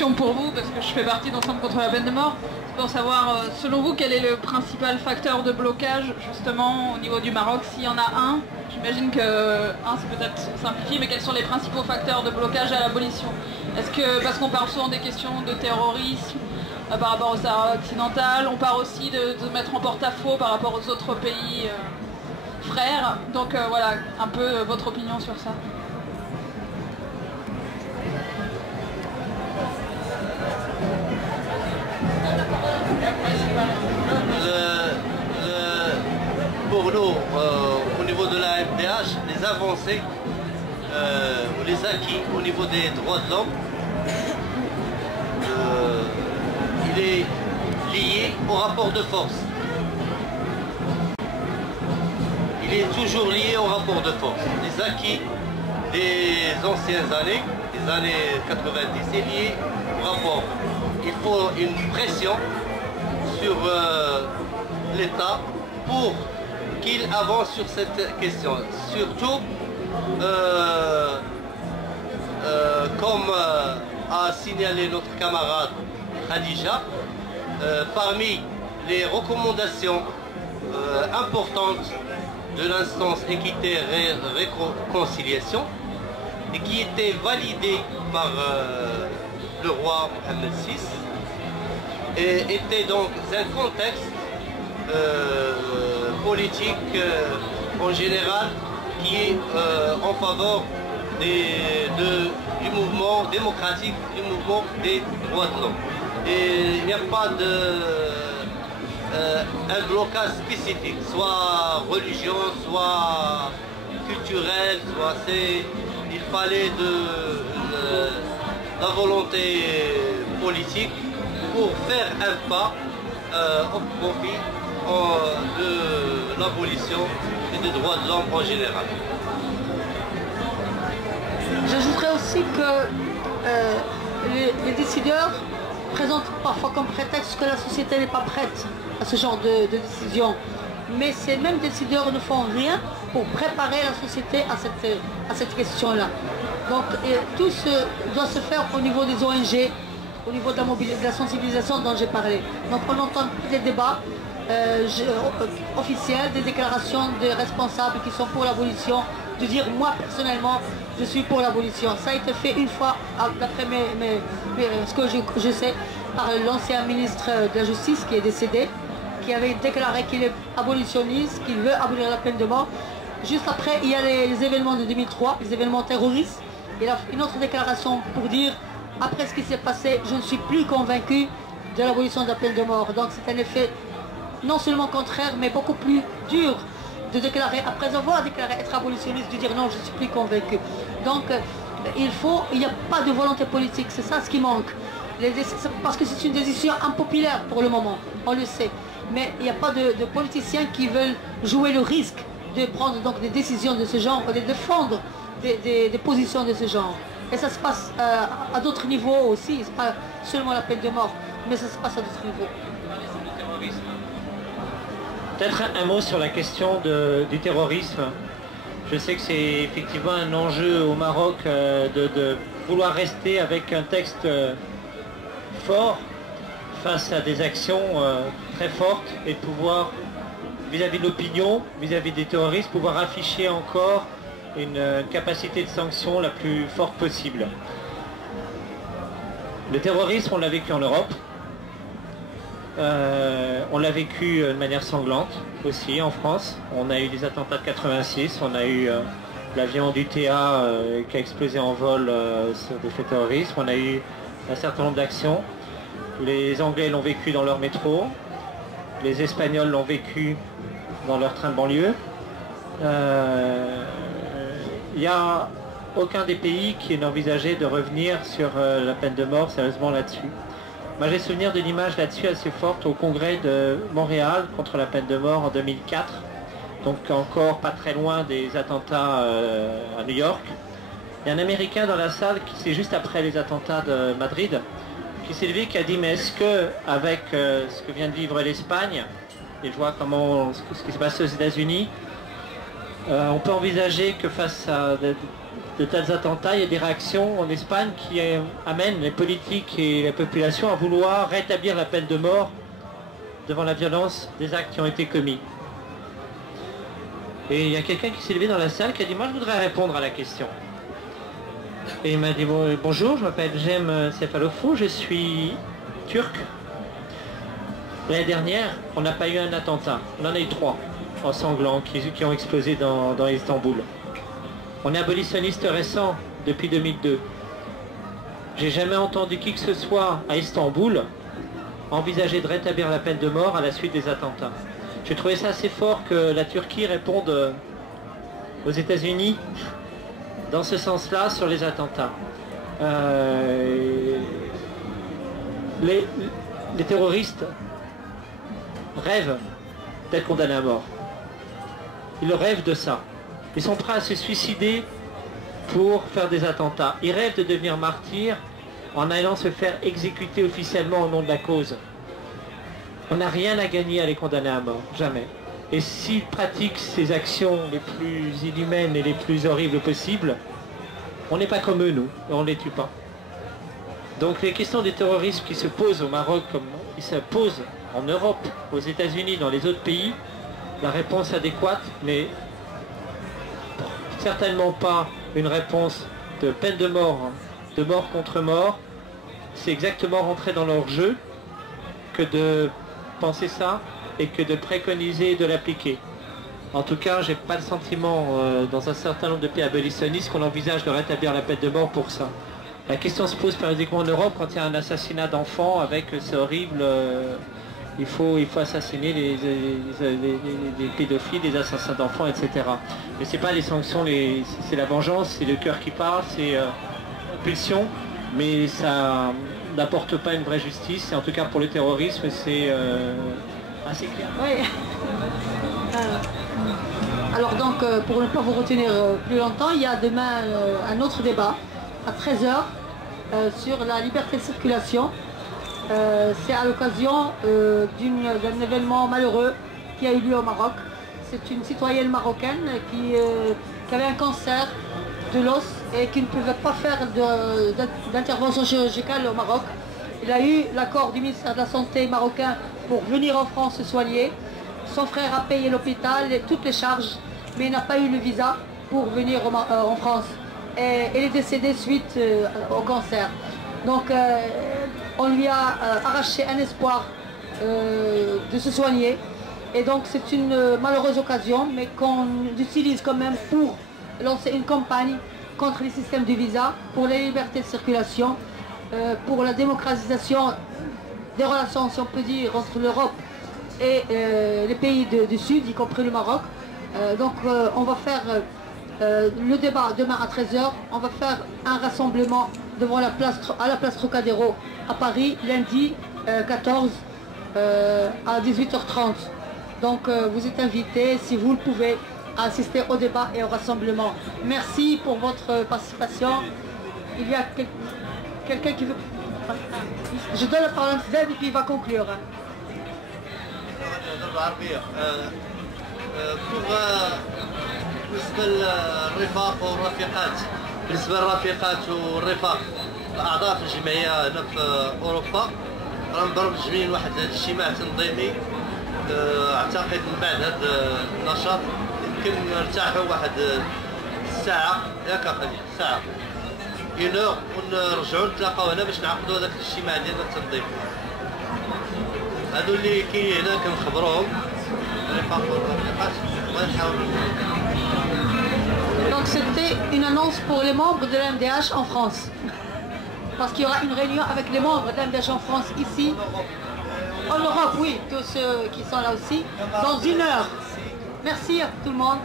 Pour vous, parce que je fais partie d'Ensemble contre la peine de mort, c'est pour savoir, selon vous, quel est le principal facteur de blocage, justement, au niveau du Maroc, s'il y en a un. J'imagine que un, c'est peut-être simplifié, mais quels sont les principaux facteurs de blocage à l'abolition? Est-ce que, parce qu'on parle souvent des questions de terrorisme par rapport au Sahara occidental, on parle aussi de mettre en porte-à-faux par rapport aux autres pays frères, donc voilà, un peu votre opinion sur ça. Pour nous, au niveau de la MDH, les avancées ou les acquis au niveau des droits de l'homme, il est lié au rapport de force. Il est toujours lié au rapport de force. Les acquis des anciennes années, des années 90, est lié au rapport. Il faut une pression sur l'État pour qu'il avance sur cette question. Surtout, comme a signalé notre camarade Khadija, parmi les recommandations importantes de l'instance équité et réconciliation, et qui était validée par le roi Mohamed VI, et était donc un contexte politique en général qui est en faveur du mouvement démocratique, du mouvement des droits de l'homme. Et il n'y a pas un blocage spécifique, soit religieux, soit culturel, soit il fallait de la volonté politique pour faire un pas au profit de l'abolition et des droits de l'homme en général. J'ajouterais aussi que les décideurs présentent parfois comme prétexte que la société n'est pas prête à ce genre de décision. Mais ces mêmes décideurs ne font rien pour préparer la société à cette question-là. Donc tout doit se faire au niveau des ONG, au niveau de la sensibilisation dont j'ai parlé. Donc on entend des débats officiels, des déclarations des responsables qui sont pour l'abolition, de dire moi personnellement je suis pour l'abolition. Ça a été fait une fois, d'après ce que je sais, par l'ancien ministre de la Justice qui est décédé, qui avait déclaré qu'il est abolitionniste, qu'il veut abolir la peine de mort. Juste après, il y a les événements de 2003, les événements terroristes. Il a une autre déclaration pour dire, après ce qui s'est passé, je ne suis plus convaincu de l'abolition de la peine de mort. Donc c'est un effet non seulement contraire, mais beaucoup plus dur de déclarer, après avoir déclaré être abolitionniste, de dire non, je ne suis plus convaincu. Donc il n'y a pas de volonté politique, c'est ça ce qui manque. Parce que c'est une décision impopulaire pour le moment, on le sait. Mais il n'y a pas de politiciens qui veulent jouer le risque de prendre donc des décisions de ce genre, de défendre des positions de ce genre. Et ça se passe à d'autres niveaux aussi, c'est pas seulement la peine de mort, mais ça se passe à d'autres niveaux. Peut-être un mot sur la question du terrorisme. Je sais que c'est effectivement un enjeu au Maroc de vouloir rester avec un texte fort face à des actions très fortes et de pouvoir, vis-à-vis de l'opinion, vis-à-vis des terroristes, pouvoir afficher encore une capacité de sanction la plus forte possible. Le terrorisme, on l'a vécu en Europe. On l'a vécu de manière sanglante aussi en France. On a eu des attentats de 86, on a eu l'avion du TA qui a explosé en vol sur des faits terroristes. On a eu un certain nombre d'actions. Les Anglais l'ont vécu dans leur métro, les Espagnols l'ont vécu dans leur train de banlieue. Il n'y a aucun des pays qui ait envisagé de revenir sur la peine de mort sérieusement là-dessus. Moi j'ai souvenir d'une image là-dessus assez forte au congrès de Montréal contre la peine de mort en 2004, donc encore pas très loin des attentats à New York. Il y a un Américain dans la salle qui c'est juste après les attentats de Madrid, qui s'est levé, qui a dit mais est-ce que avec ce que vient de vivre l'Espagne, et je vois ce qui se passe aux États-Unis, on peut envisager que face à de tels attentats, il y a des réactions en Espagne qui amènent les politiques et la population à vouloir rétablir la peine de mort devant la violence des actes qui ont été commis. Et il y a quelqu'un qui s'est levé dans la salle qui a dit « Moi, je voudrais répondre à la question ». Et il m'a dit « Bonjour, je m'appelle Jem Sefalofou, je suis turc. L'année dernière, on n'a pas eu un attentat. On en a eu 3 en sanglant qui ont explosé dans Istanbul. On est abolitionniste récent depuis 2002. J'ai jamais entendu qui que ce soit à Istanbul envisager de rétablir la peine de mort à la suite des attentats. J'ai trouvé ça assez fort que la Turquie réponde aux États-Unis dans ce sens-là sur les attentats. Les terroristes rêvent d'être condamnés à mort. Ils rêvent de ça. Ils sont prêts à se suicider pour faire des attentats. Ils rêvent de devenir martyrs en allant se faire exécuter officiellement au nom de la cause. On n'a rien à gagner à les condamner à mort, jamais. Et s'ils pratiquent ces actions les plus inhumaines et les plus horribles possibles, on n'est pas comme eux, nous, et on ne les tue pas. Donc les questions du terrorisme qui se posent au Maroc, comme ils se posent en Europe, aux États-Unis, dans les autres pays, la réponse adéquate, mais certainement pas une réponse de peine de mort contre mort. C'est exactement rentrer dans leur jeu que de penser ça et que de préconiser et de l'appliquer. En tout cas, j'ai pas le sentiment dans un certain nombre de pays abolitionnistes qu'on envisage de rétablir la peine de mort pour ça. La question se pose périodiquement en Europe quand il y a un assassinat d'enfants avec c'est horrible, il faut assassiner les pédophiles, les assassins d'enfants, etc. Mais c'est pas les sanctions, c'est la vengeance, c'est le cœur qui parle, c'est pulsion, mais ça n'apporte pas une vraie justice. Et en tout cas pour le terrorisme, c'est assez clair. Oui. Alors donc, pour ne pas vous retenir plus longtemps, il y a demain un autre débat à 13h sur la liberté de circulation. C'est à l'occasion d'un événement malheureux qui a eu lieu au Maroc. C'est une citoyenne marocaine qui avait un cancer de l'os et qui ne pouvait pas faire d'intervention chirurgicale au Maroc. Il a eu l'accord du ministère de la Santé marocain pour venir en France se soigner. Son frère a payé l'hôpital et toutes les charges, mais il n'a pas eu le visa pour venir en France. Et il est décédé suite au cancer. Donc on lui a arraché un espoir de se soigner. Et donc c'est une malheureuse occasion, mais qu'on utilise quand même pour lancer une campagne contre les systèmes de visa, pour la liberté de circulation, pour la démocratisation des relations, si on peut dire, entre l'Europe et les pays du Sud, y compris le Maroc. Donc on va faire le débat demain à 13h. On va faire un rassemblement devant à la place Trocadéro à Paris, lundi 14 à 18h30. Donc vous êtes invités, si vous le pouvez, à assister au débat et au rassemblement. Merci pour votre participation. Il y a quelqu'un qui veut... Je donne la parole à Zed et puis il va conclure. بالنسبة للرفاق والرفيقات، بالنسبة للرفيقات والرفاق أعضاء في الجمعية هنا في أوروبا راهم مبرمجين واحد الاجتماع تنظيمي. أعتقد من بعد هذا النشاط يمكن نرتاحوا واحد الساعة، ياك أخي ساعة 1 heure ونرجعوا نتلاقاو هنا باش نعقدوا هذاك الاجتماع ديالنا التنظيمي. هادو اللي كاينين هنا كنخبروهم الرفاق والرفيقات ونحاولوا. Donc c'était une annonce pour les membres de l'MDH en France. Parce qu'il y aura une réunion avec les membres de l'MDH en France ici. En Europe, oui, tous ceux qui sont là aussi. Dans 1 heure. Merci à tout le monde.